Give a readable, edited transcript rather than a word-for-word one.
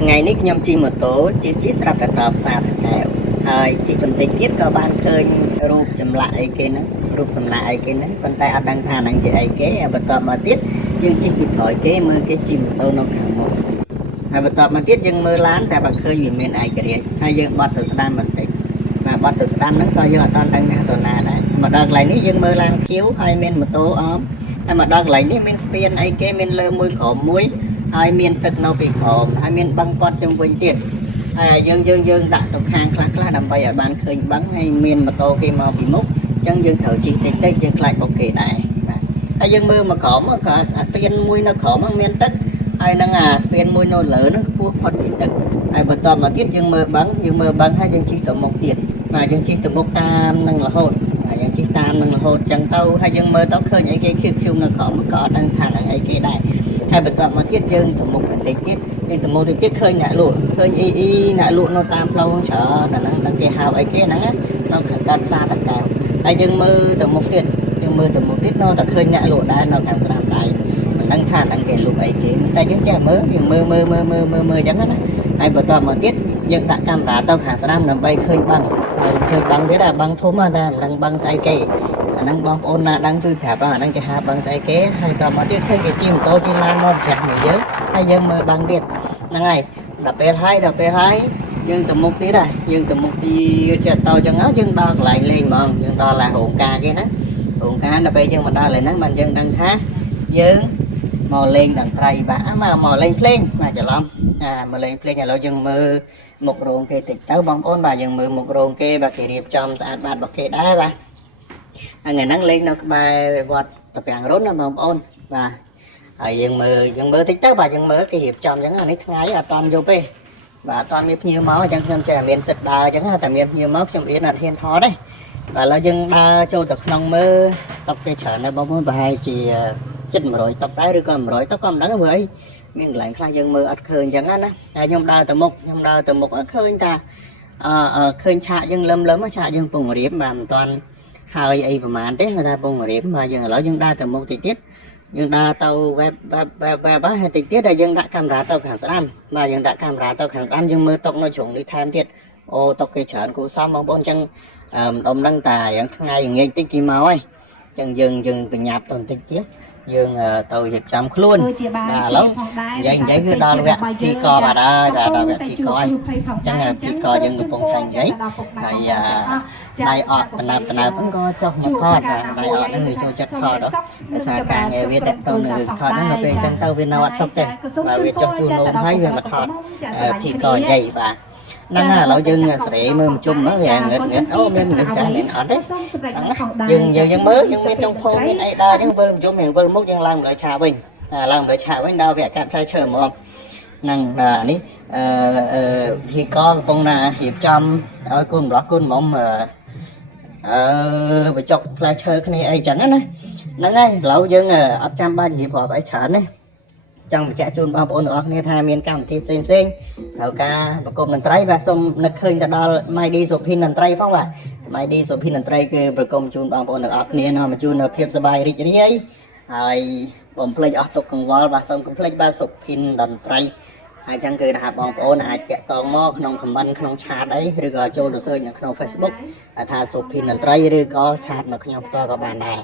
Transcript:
ngày nay nhom chi một tố chỉ sắp cả tọp xa thật kẹo chỉ phần tình tiết có ban khơi rụp chầm lại cái nó rụp chầm lại cái nó còn tay đang thà năng chị ấy cái bật tọp mà tiết nhưng chỉ kịp thổi cái mơ cái chi một tố nó khẳng một bật tọp mà tiết nhưng mơ lán ra bằng khơi vì miền ai cái đấy hay dương bọt từ stan mình tịch mà bọt từ stan nó coi như là toàn đang nhà tuần nào đấy mà đợt lại ní dương mơ lan chiếu hai miền một tố ốm mà đợt lại ní miền spiên ai cái miền lơ môi khổ muối hai miềnទឹកនៅពីក្រោមហើយមានបឹងគាត់ជុំវិញទៀតហើយយើងដាក់ទៅខាងខ្លះដើម្បីឲ្យបានឃើញបឹងហើយមានម៉ូតូគេមកពីមុខអញ្ចឹងយើងត្រូវជិះតិចយើងខ្លាចបុកគេដែរបាទហើយយើងមើលមកក្រោមក៏ស្ពានមួយនៅក្រោមមានទឹកហើយនឹងអាស្ពានមួយនៅលើហ្នឹងខ្ពស់ផុតពីទឹកហើយបន្តមកទៀតយើងមើលបឹងហើយយើងជិះទៅមុខទៀតបាទយើងជិះទៅមុខតាមនឹងរហូតហើយយើងជិះតាមនឹងរហូតអញ្ចឹងទៅហើយយើងមើលទៅឃើញអីគេខៀវនៅក្រោមក៏អត់ដឹងថានឹងអីគេដែរហើយបន្តមកទៀតយើងទៅមុខបន្តិចទៀតយើងទៅមុខទៀតឃើញអ្នកលក់ឃើញអ៊ីអ្នកលក់នៅតាមផ្លូវច្រើនតែហ្នឹងគេហៅអីគេហ្នឹងនៅខាងតាមផ្សារតកែវហើយយើងមើលទៅមុខទៀតនៅតែឃើញអ្នកលក់ដែរនៅខាងស្ដាំដៃមិនដឹងថាហ្នឹងគេលក់អីគេតែយើងចេះមើលយើងមើលអញ្ចឹងណាហើយបន្តមកទៀតយើងដាក់កាមេរ៉ាទៅខាងស្ដាំដើម្បីឃើញបឹងហើយឃើញបឹងទៀតបឹងធំណាស់តែមិនដឹងបឹងស្អីគេអាហ្នឹងបងប្អូនណាដឹងជួយប្រាប់អាហ្នឹងគេហៅបឹងស្អីគេហើយតមកទៀតឃើញគេជិះម៉ូតូជិះឡានមកចាស់មួយយើងហើយយើងមើលបឹងទៀតហ្នឹងហើយដល់ពេលហើយយើងទៅមុខទៀតហើយយើងទៅមុខទីចិត្តតអញ្ចឹងយើងដល់កន្លែងលេងហ្មងយើងដល់ឡារោងការគេណារោងការដល់ពេលយើងមកដល់ឡើយហ្នឹងបានយើងដឹងថាយើងមកលេងតន្ត្រីបាទមកលេងភ្លេងបាទច្រឡំមកលេងភ្លេងឥឡូវយើងមើលមុខរោងគេតិចទៅបងប្អូនបាទយើងមើលមុខរោងគេបាទគេរៀបចំស្អាតបាតរបស់គេដែរបាទថ្ងៃហ្នឹងលេងនៅក្បែរវត្តតាពាំងរុនណាបងប្អូនបាទហើយយើងមើលតិចទៅបាទយើងមើលគេរៀបចំអញ្ចឹងអានេះថ្ងៃអត់តាន់យប់ទេបាទអត់តាន់មានភ្ញៀវមកអញ្ចឹងខ្ញុំចេះមានសិទ្ធដើរអញ្ចឹងតែមានភ្ញៀវមកខ្ញុំអៀនអត់ហ៊ានថតទេបាទឥឡូវយើងដើរចូលទៅក្នុងមើលតុកគេច្រើនណាស់បងប្អូនប្រហែលជាជិត100តុកដែរឬក៏100តុកក៏មិនដឹងព្រោះអីមានកន្លែងខ្លះយើងមើលអត់ឃើញអញ្ចឹងណាហើយខ្ញុំដើរទៅមុខអត់ឃើញថាឃើញឆាកយើងលឹមឆាកយើងពងរៀបបាទមិនតាន់ហើយអីប្រហែលទេគាត់ថាពងរៀបបាទយើងឥឡូវយើងដើរទៅមុខតិចទៀតយើងដើរទៅ web ហើយតិចទៀតហើយយើងដាក់កាមេរ៉ាទៅខាងស្ដាំបាទយើងដាក់កាមេរ៉ាទៅខាងស្ដាំយើងមើលតុកនៅជ្រុងនេះថែមទៀតអូតុកគេច្រើនគូសំបងប្អូនអញ្ចឹងម្ដុំដឹងតាយ៉ាងថ្ងៃងាយតិចគេមកហើយអញ្ចឹងយើងបញ្ញាប់ទៅបន្តិចទៀតយើងទៅរៀបចំខ្លួនបាទឥឡូវនិយាយគឺដល់វគ្គទីកបាទដល់វគ្គទីកហើយអញ្ចឹងទីកយើងកំពុងតែនិយាយហើយដៃអត់តំណើបហ្នឹងក៏ចុះមកថតបាទដៃអត់ហ្នឹងវាចូលចិត្តថតដល់ដោយសារការងារវាតទៅនឹងថតហ្នឹងទៅពេលអញ្ចឹងទៅវានៅអត់សុខទេបាទវាចុះទូនោមហើយវាមកថតទីកនិយាយបាទហ្នឹងឥឡូវយើងស្រែមើលមកជុំហ្នឹងវាងឹតអូមានមនុស្សតែមានអត់ទេយើងមើលយើងមានចុងភោមានអីដើរអញ្ចឹងវិលជុំវិលមុខយើងឡើងលើឆាវិញដល់វគ្គកាត់ផ្លែឈើហ្មងហ្នឹងនេះទីកកំពុងណារៀបចំឲ្យកូនម្លោះកូនមុំបញ្ចុកផ្លែឈើគ្នាអីចឹងណាហ្នឹងហើយឥឡូវយើងអត់ចាំបាច់រៀបរាប់អីច្រើនទេចង់បញ្ជាក់ជូនបងប្អូនទាំងអស់គ្នាថាមានកម្មវិធីផ្សេងត្រូវការប្រគំតន្ត្រីបាទសូមនឹកឃើញទៅដល់ MyD សុភិនតន្ត្រីផងបាទ MyD សុភិនតន្ត្រីគឺប្រគំជូនបងប្អូនទាំងអស់គ្នានាំមកជូននៅភាពសប្បាយរីករាយហើយបំភ្លេចអស់ទុកកង្វល់បាទសូមកុំភ្លេចបាទសុភិនតន្ត្រីហើយចឹងគឺថាបងប្អូនអាចតាក់ទងមកក្នុង comment ក្នុង chat អីឬក៏ចូលទៅ search នៅក្នុង Facebook ថាសុភិនតន្ត្រីឬក៏ chat មកខ្ញុំផ្ទាល់ក៏បានដែរ